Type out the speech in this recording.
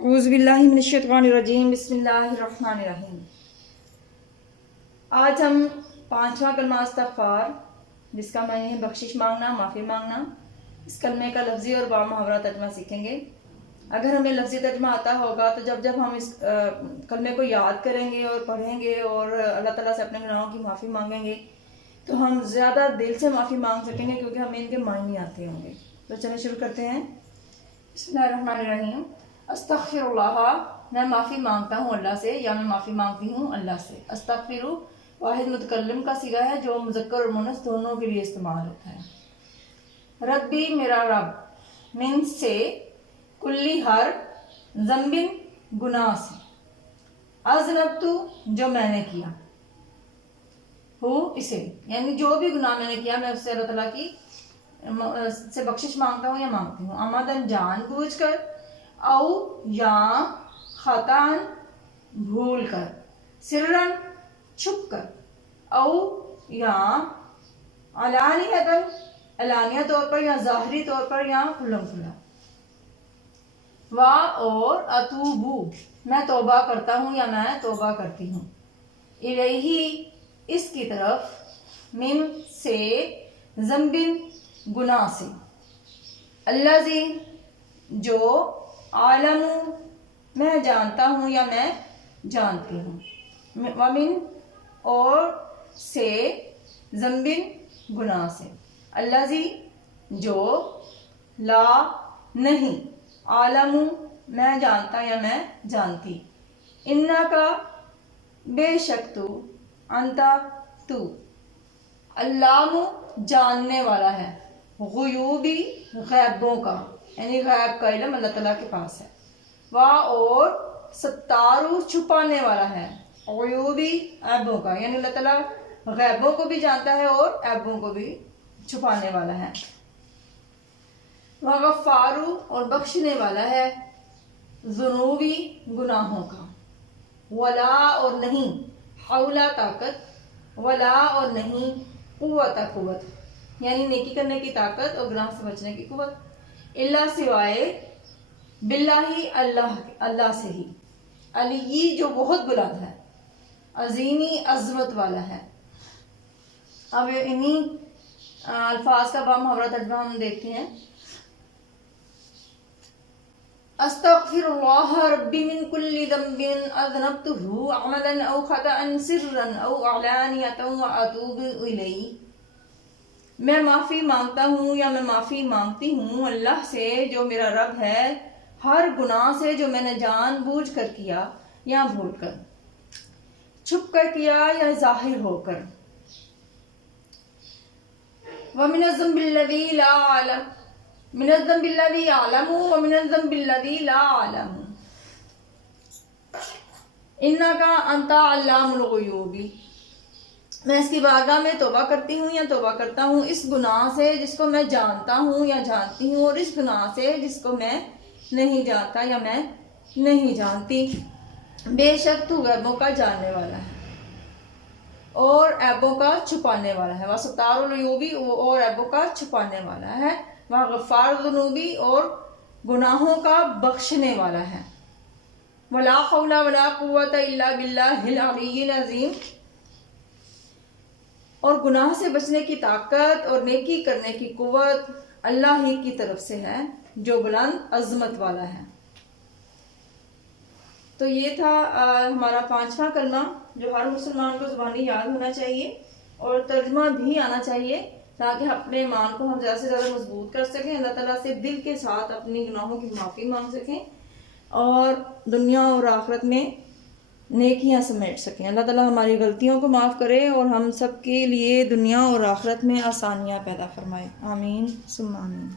اعوذ باللہ من الشیطان الرجیم بسم اللہ الرحمن الرحیم۔ آج ہم 5واں کلمہ استغفار، جس کا معنی ہے بخشش مانگنا، معافی مانگنا، اس کلمے کا لفظی اور با محاورہ ترجمہ سیکھیں گے۔ اگر ہمیں لفظی ترجمہ آتا ہوگا تو جب ہم اس کلمے کو یاد کریں گے اور پڑھیں گے اور اللہ تعالیٰ سے اپنے گناہوں کی معافی مانگیں گے تو ہم زیادہ دل سے معافی مانگ سکیں گے، کیونکہ ہمیں ان کے معنی آتے ہوں گے۔ تو چلیں شروع کرتے ہیں۔ بسم اللہ الرحمن الرحیم۔ استغفر اللہ، میں معافی مانگتا ہوں اللہ سے، یا میں معافی مانگتی ہوں اللہ سے۔ استغفر واحد متکلم کا صیغہ ہے جو مذکر اور مؤنث دونوں کے لیے استعمال ہوتا ہے۔ ربی، میرا رب، من سے، کلی ہر، ذنبن گناہ سے، اذنبت جو میں نے کیا، ہو اسے یعنی جو بھی گناہ میں نے کیا میں اس سے اللہ تعالیٰ کی سے بخشش مانگتا ہوں یا مانگتی ہوں۔ عمدن جان بوجھ کر، او یا خطاً بھول کر، سرن چھپ کر، او یا علانیتاً علانیہ طور پر یا ظاہری طور پر یا کھلم کھلا۔ وا اور اتوبو میں توبہ کرتا ہوں یا میں توبہ کرتی ہوں۔ الیہ اس کی طرف، من سے، ذنبن گناہ سے، الذی جو، عالم میں جانتا ہوں یا میں جانتی ہوں، ومن اور سے، ذنبن گناہ سے، الذی جو، لا نہیں، عالم میں جانتا یا میں جانتی، انکا بے شک تو، انتا تو، علام جاننے والا ہے، غیوبی غیبوں کا یعنی غیب کا علم اللہ تعالیٰ کے پاس ہے، وا اور ستارو چھپانے والا ہے، غیوبی عیبوں کا یعنی اللہ تعالیٰ غیبوں کو بھی جانتا ہے اور عیبوں کو بھی چھپانے والا ہے، وغفارو اور بخشنے والا ہے، ذنوبی گناہوں کا، ولا اور نہیں، حولا طاقت، ولا اور نہیں، قوت قوت یعنی نیکی کرنے کی طاقت اور گناہ سے بچنے کی قوت، اللہ سوائے، باللہ اللہ سے ہی، علی جو بہت بلند ہے، عظیمی عظمت والا ہے۔ اب انہی الفاظ کا با محاورہ ترجمہ ہم دیکھتے ہیں۔ استغفر اللہ ربی من کل ذنب اذنبته عمدا او خطأ سرا او علانیۃ واتوب الیہ، میں معافی مانگتا ہوں یا میں معافی مانگتی ہوں اللہ سے جو میرا رب ہے، ہر گناہ سے جو میں نے جان بوجھ کر کیا یا بھول کر، چھپ کر کیا یا ظاہر ہو کر، ومن الذنب الذی لا اعلم، من الذنب الذی اعلم ومن الذنب الذی لا اعلم، انک انت علام الغیوب، میں اس کی بارگاہ میں توبہ کرتی ہوں یا توبہ کرتا ہوں اس گناہ سے جس کو میں جانتا ہوں یا جانتی ہوں، اور اس گناہ سے جس کو میں نہیں جانتا یا میں نہیں جانتی، بے شک تو غیبوں کا جاننے والا ہے اور عیبوں کا چھپانے والا ہے، وستار العیوبی اور عیبوں کا چھپانے والا ہے، وغفار الذنوبی اور گناہوں کا بخشنے والا ہے، ولا حول ولا قوت الا باللہ العلی العظیم، اور گناہ سے بچنے کی طاقت اور نیکی کرنے کی قوت اللہ ہی کی طرف سے ہے جو بلند عظمت والا ہے۔ تو یہ تھا ہمارا 5واں کلمہ جو ہر مسلمان کو زبانی یاد ہونا چاہیے اور ترجمہ بھی آنا چاہیے، تاکہ اپنے ایمان کو ہم زیادہ سے زیادہ مضبوط کر سکیں، اللہ تعالیٰ سے دل کے ساتھ اپنی گناہوں کی معافی مانگ سکیں اور دنیا اور آخرت میں نیکیاں سمیٹ سکیں۔ اللہ تعالیٰ ہماری غلطیوں کو معاف کرے اور ہم سب کے لیے دنیا اور آخرت میں آسانیاں پیدا فرمائے۔ آمین ثم آمین۔